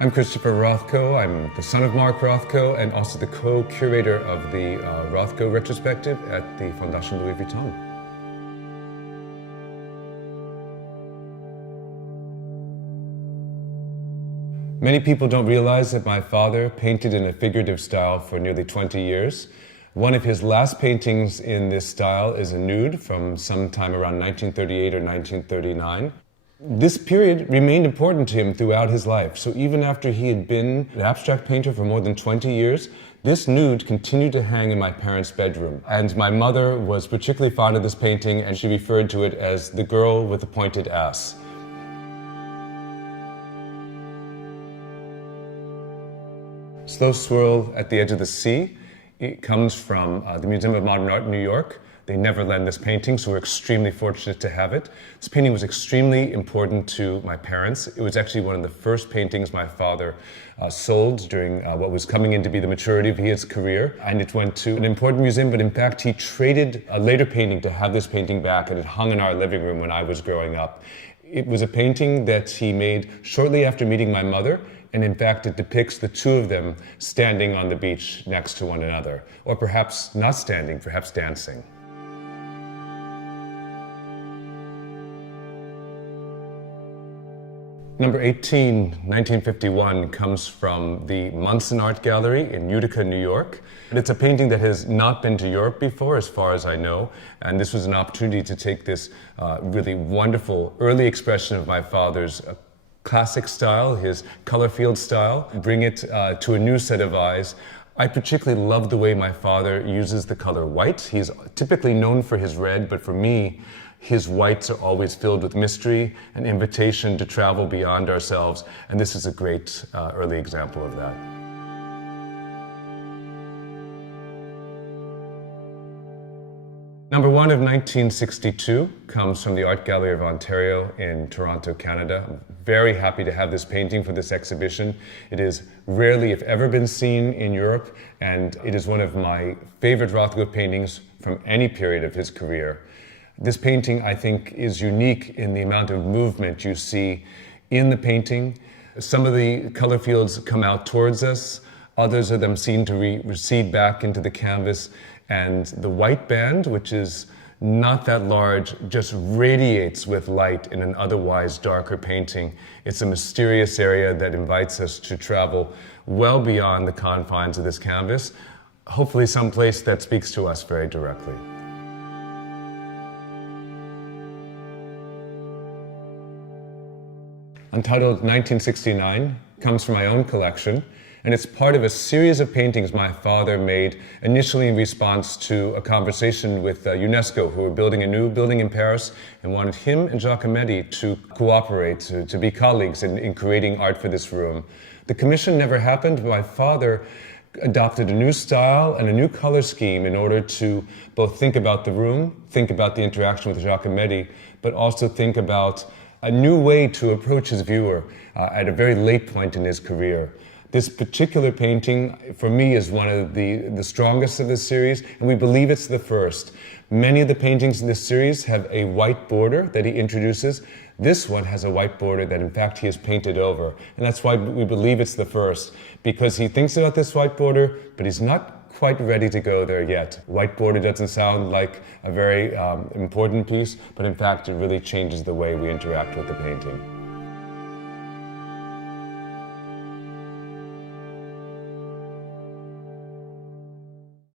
I'm Kристофър Rotko. I'm the son of Mark Rotko and also the co-curator of the Rothko retrospective at the Fondation Louis Vüitton. Many people don't realize that my father painted in a figurative style for nearly 20 years. One of his last paintings in this style is a nude from sometime around 1938 or 1939. This period remained important to him throughout his life. So even after he had been an abstract painter for more than 20 years, this nude continued to hang in my parents' bedroom. And my mother was particularly fond of this painting, and she referred to it as the girl with the pointed ass. Slow Swirl at the Edge of the Sea. It comes from the Museum of Modern Art in New York. They never lend this painting, so we're extremely fortunate to have it. This painting was extremely important to my parents. It was actually one of the first paintings my father sold during what was coming in to be the maturity of his career. And it went to an important museum, but in fact he traded a later painting to have this painting back, and it hung in our living room when I was growing up. It was a painting that he made shortly after meeting my mother, and in fact it depicts the two of them standing on the beach next to one another, or perhaps not standing, perhaps dancing. Number 18, 1951, comes from the Munson Art Gallery in Utica, New York. It's a painting that has not been to Europe before, as far as I know, and this was an opportunity to take this really wonderful early expression of my father's classic style, his color field style, bring it to a new set of eyes. I particularly love the way my father uses the color white. He's typically known for his red, but for me, his whites are always filled with mystery, an invitation to travel beyond ourselves, and this is a great early example of that. Number 1 of 1962 comes from the Art Gallery of Ontario in Toronto, Canada. I'm very happy to have this painting for this exhibition. It is rarely, if ever, been seen in Europe, and it is one of my favorite Rothko paintings from any period of his career. This painting, I think, is unique in the amount of movement you see in the painting. Some of the color fields come out towards us, others of them seem to recede back into the canvas, and the white band, which is not that large, just radiates with light in an otherwise darker painting. It's a mysterious area that invites us to travel well beyond the confines of this canvas, hopefully someplace that speaks to us very directly. Entitled 1969, comes from my own collection, and it's part of a series of paintings my father made initially in response to a conversation with UNESCO, who were building a new building in Paris and wanted him and Giacometti to cooperate, to be colleagues in creating art for this room. The commission never happened, but my father adopted a new style and a new color scheme in order to both think about the room, think about the interaction with Giacometti, but also think about a new way to approach his viewer at a very late point in his career. This particular painting, for me, is one of the strongest of this series, and we believe it's the first. Many of the paintings in this series have a white border that he introduces. This one has a white border that, in fact, he has painted over, and that's why we believe it's the first, because he thinks about this white border, but he's not quite ready to go there yet. White border doesn't sound like a very important piece, but in fact it really changes the way we interact with the painting.